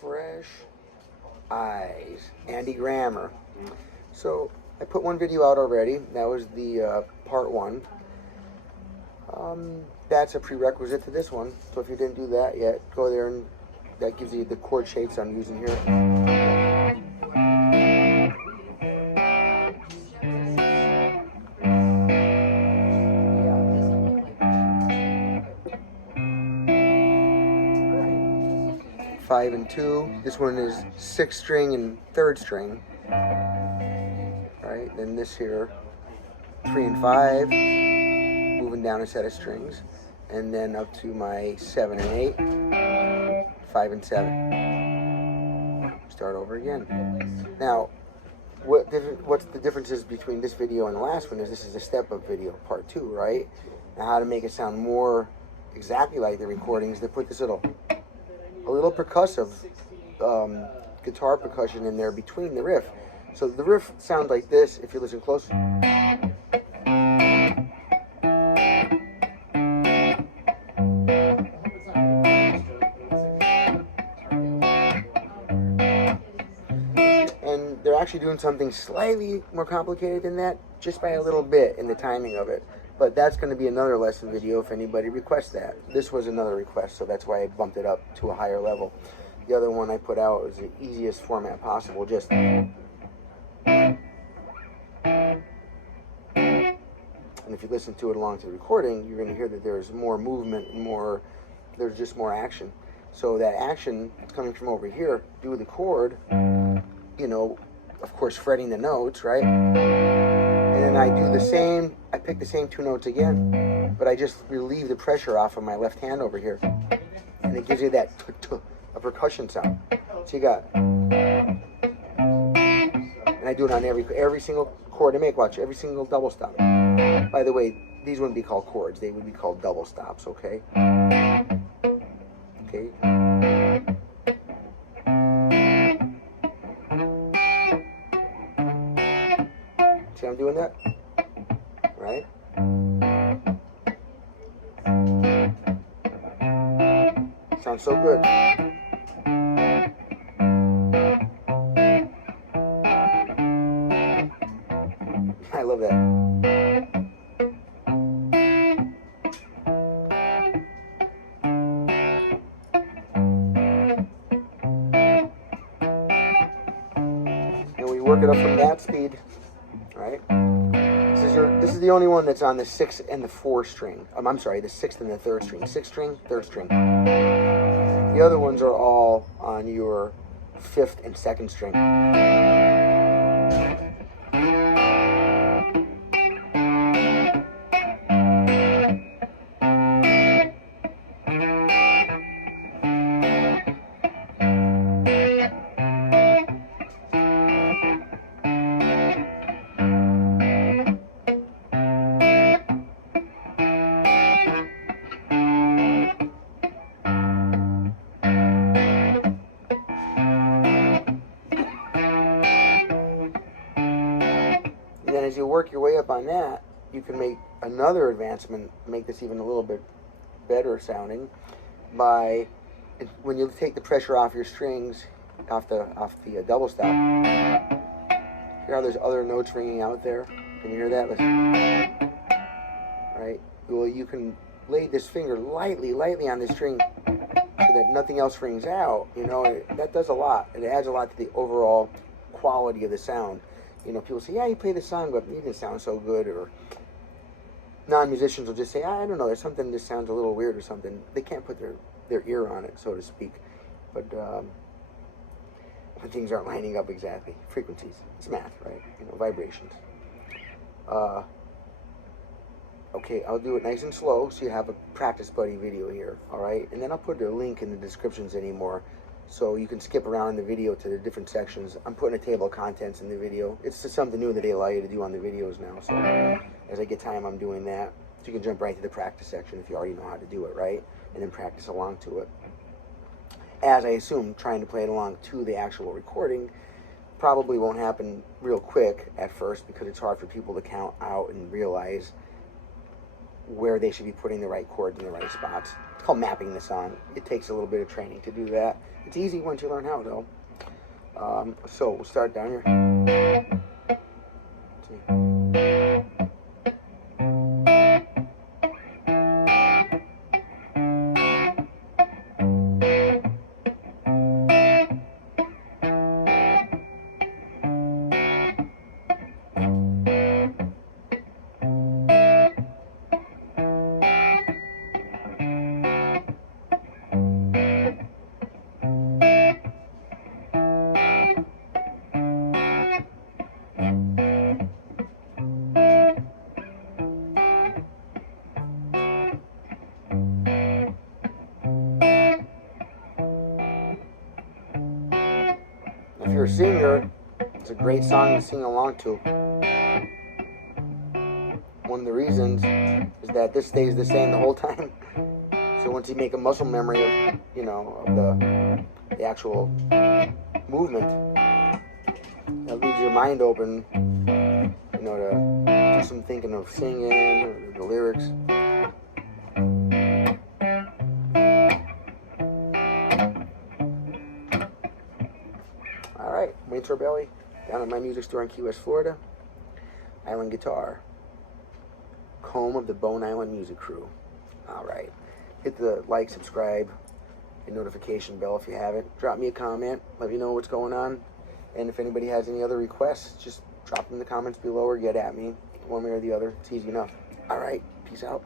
Fresh Eyes, Andy Grammer. So I put one video out already. That was the part 1. That's a prerequisite to this one. So if you didn't do that yet, go there, and that gives you the chord shapes I'm using here. 5 and 2. This one is 6th string and 3rd string. Right, then this here, 3 and 5, moving down a set of strings, and then up to my 7 and 8, 5 and 7. Start over again. Now, what's the differences between this video and the last one is this is a step-up video, part 2, right? Now, how to make it sound more exactly like the recordings, they put this a little percussive guitar percussion in there between the riff. So the riff sounds like this if you listen close. And they're actually doing something slightly more complicated than that, just by a little bit in the timing of it. But that's going to be another lesson video if anybody requests that. This was another request, so that's why I bumped it up to a higher level. The other one I put out was the easiest format possible, just... And if you listen to it along to the recording, you're going to hear that there's more movement and there's just more action. So that action coming from over here, do the chord, you know, of course fretting the notes, right? And then I do the same, I pick the same 2 notes again, but I just relieve the pressure off of my left hand over here. And it gives you that a percussion sound. So you got, and I do it on every single chord I make. Watch, every single double stop. By the way, these wouldn't be called chords, they would be called double stops, okay? Okay. See how I'm doing that? Right? Sounds so good. I love that. And we work it up from that speed, right? This is the only one that's on the 6th and the 4th string. I'm sorry, the 6th and the 3rd string. 6th string, 3rd string. The other ones are all on your 5th and 2nd string. As you work your way up on that, you can make another advancement, make this even a little bit better sounding, by when you take the pressure off your strings, off the double stop. Hear how there's other notes ringing out there? Can you hear that? Listen. Right? Well, you can lay this finger lightly on the string so that nothing else rings out. You know, that does a lot. It adds a lot to the overall quality of the sound. You know, people say, yeah, you play the song, but you didn't sound so good. Or non-musicians will just say, I don't know, there's something that sounds a little weird or something. They can't put their ear on it, so to speak. But when things aren't lining up exactly. Frequencies. It's math, right? You know, vibrations. Okay, I'll do it nice and slow, so you have a practice buddy video here, all right? And then I'll put a link in the descriptions anymore, so you can skip around in the video to the different sections. I'm putting a table of contents in the video. It's just something new that they allow you to do on the videos now. So as I get time, I'm doing that. So you can jump right to the practice section if you already know how to do it, right? And then practice along to it. As I assume, trying to play it along to the actual recording probably won't happen real quick at first, because it's hard for people to count out and realize where they should be putting the right chords in the right spots. It's called mapping the song. It takes a little bit of training to do that. It's easy once you learn how, though. So we'll start down here. Let's see. If you're a singer, it's a great song to sing along to. One of the reasons is that this stays the same the whole time. So once you make a muscle memory of, of the actual movement, that leaves your mind open, to do some thinking of singing or the lyrics. Alright, Wayne Sorbelli, down at my music store in Key West, Florida. Island Guitar. Home of the Bone Island Music Crew. Alright. Hit the like, subscribe, and notification bell if you haven't. Drop me a comment. Let me know what's going on. And if anybody has any other requests, just drop them in the comments below or get at me. One way or the other. It's easy enough. Alright. Peace out.